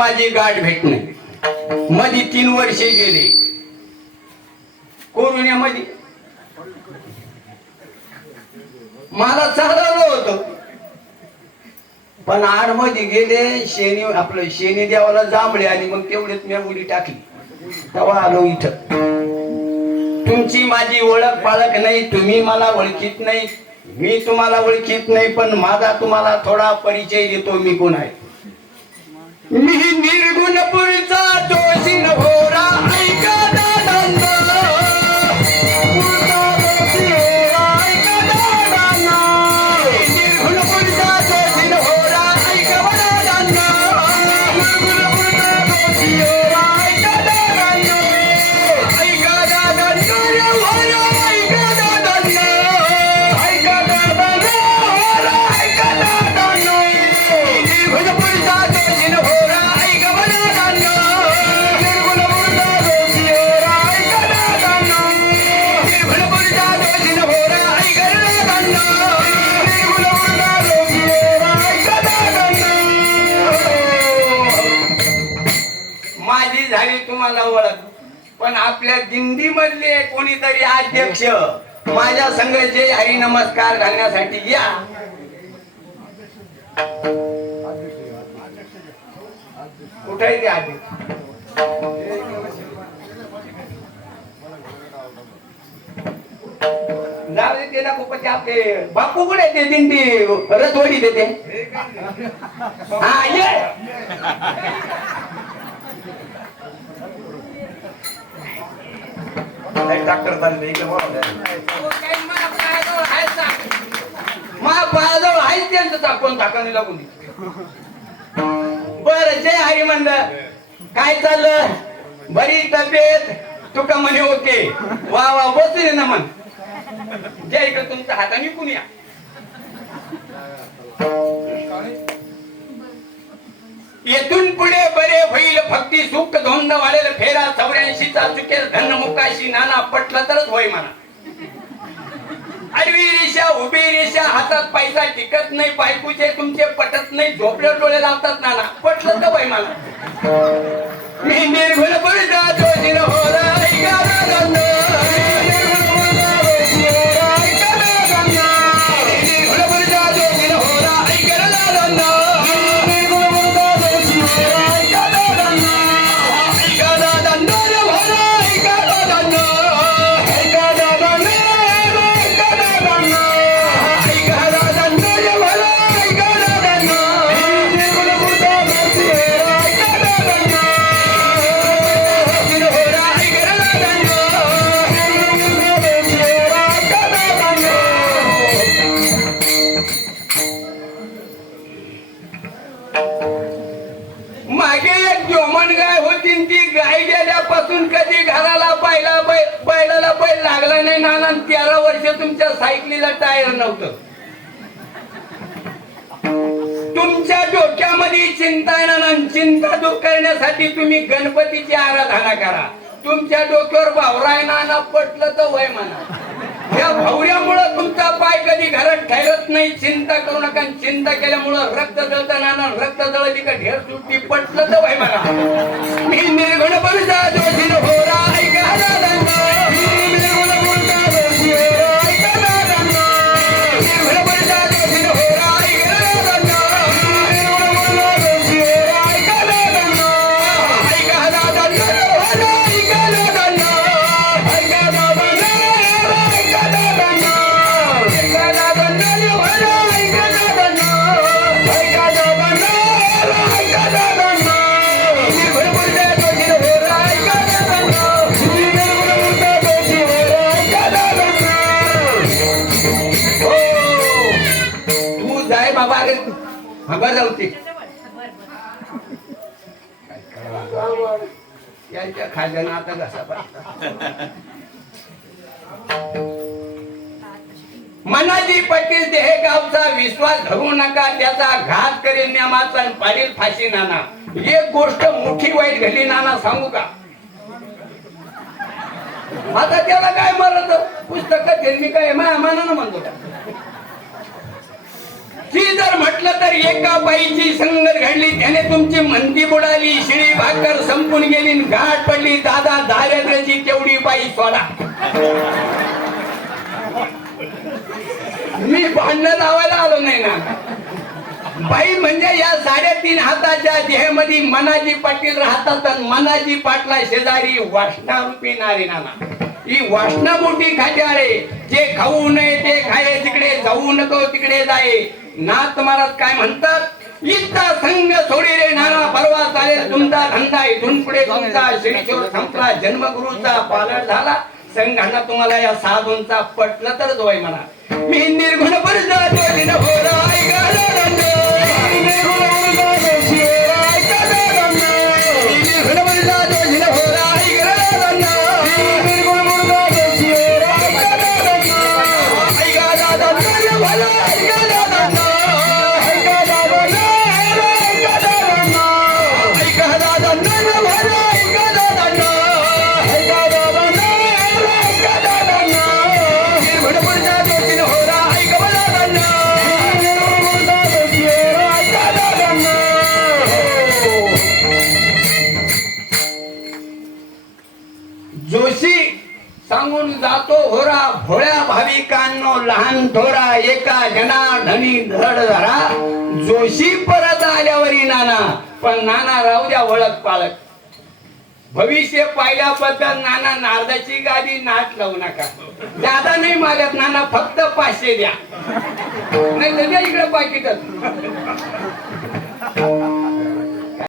माझी गाठ भेट नाही मध्ये तीन वर्षे गेले. कोरोनामध्ये मला चालवलं होत. पण आठमध्ये गेले शेणी आपलं शेणी देवाला जांभळे आणि मग तेवढेच मी उडी टाकली. तेव्हा आलो इथं. तुमची माझी ओळख पाळख नाही तुम्ही मला ओळखीत नाही. मी तुम्हाला ओळखीत नाही पण माझा तुम्हाला थोडा परिचय देतो मी कोण आहे मी निर्गुणपुरचा दोषी तुम्हाला ओळख. पण आपल्या दिंडी मधले कोणीतरी अध्यक्ष माझ्या संघ जे हरी नमस्कार घालण्यासाठी या. कुठे आहे ते अध्यक्ष? जाऊ दे खूपच आपले बापू कुठे ते दिंडी रथोडी देते? हा ये. मा पायाजवळ आहेच त्यांचं चाकून टाकाने लागून बर जय हरी म्हणलं काय चाललं? बरी तब्येत? तुका म्हणे ओके. वा वा बसून ना म्हण. जय इकडे तुमच्या हाताने कुण या. येथून पुढे बरे पटलं होय म्हणा. आडवी रेषा उभी रेषा हातात पैसा टिकत नाही बायकूचे तुमचे पटत नाही झोपड्या डोळे लावतात नाना. पटलं तर बाई मला? मी निर्गुण पडता लागला तेरा वर्ष तुमच्या सायकलीला टायर नव्हतं. तुमच्या डोक्यामध्ये चिंता आहे चिंता दूर करण्यासाठी तुम्ही गणपतीची आराधना करा. तुमच्या डोक्यावर भावराय नाना पटलं तर वय म्हणा. या भावऱ्यामुळं तुमचा पाय कधी घरात ठरत नाही चिंता करू नका. चिंता केल्यामुळं रक्त जळतं नाना रक्त जळली का ढेर सुट्टी पटलं तर तू जाय बाबा रे. बाबा जाऊ ते. यांच्या खाल्यानं आता कसा मनाजी पटेल हे गावचा विश्वास धरू नका त्याचा घात करेल नियमाचा आणि पाडील फाशी नाना. एक गोष्ट मोठी वाईट घडली नाना सांगू का? आता त्याला काय मरत पुस्तक मी काय आम्हाला मनानं म्हणतो का ती जर म्हटलं तर एका बाईची संगत घडली त्याने तुमची मंदी बुडाली शिळी भाकर संपून गेली घाट पडली. दादा दारिद्र्याची तेवढी बाई सोडा. मी भांडण लावायला आलो नाही ना. बाई म्हणजे या साडेतीन हाताच्या देहमध्ये मनाजी पाटील राहतात आणि मनाजी पाटला शेजारी वासना रूपी नारी नाना. ही वासना मोठी खाद्याळे जे खाऊ नये ते खाये तिकडे जाऊ नको तिकडे जाये. नाथ महाराज काय म्हणतात? इतका संघ सोडी रे नाना परवा चालेल तुमचा धंदा इथून पुढे तुमचा शिरीश्वर संपला जन्मगुरूचा पालन झाला. संघांना तुम्हाला या साधूंचा पटलं तरच होय म्हणा. मी निर्गुण परिचय जोशी सांगून जातो होरा भोळ्या भाविकांनो लहान थोरा एका जनार्दनी धड धरा. जोशी परत आल्यावरी नाना पण नाना राहू द्या ओळख पाळक भविष्य पाहिल्याबद्दल नाना नारदाची गादी नाट लावू नका. दादा नाही मागत नाना फक्त पाचशे द्या. नाही इकडे पाकिटच